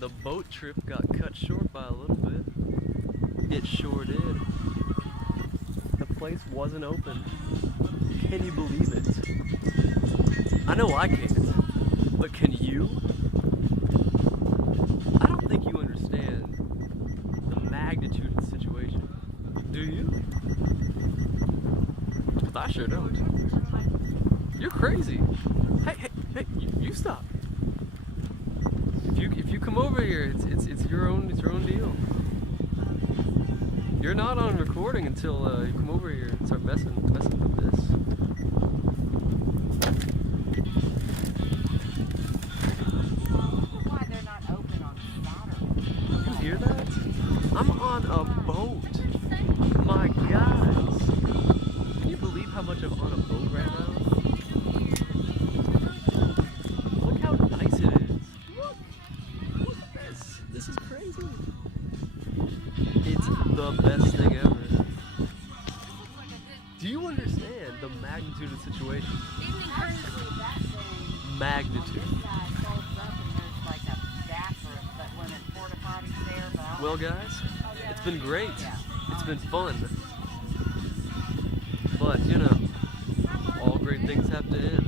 The boat trip got cut short by a little bit. It sure did. The place wasn't open. Can you believe it? I know I can't, but can you? I don't think you understand the magnitude of the situation. Do you? Because I sure don't. You're crazy. Hey, you stop. If you come over here, it's your own deal. You're not on recording until you come over here and start messing with this. Why they're not open on Saturday? You hear that? I'm on a boat. My guys. Can you believe how much I'm on a boat right now? Look how nice it is. Look at this. This is crazy. It's the best thing ever. Do you understand the magnitude of the situation? Magnitude. Well, guys, it's been great. It's been fun. But, you know, all great things have to end.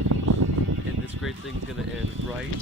And this great thing's gonna end right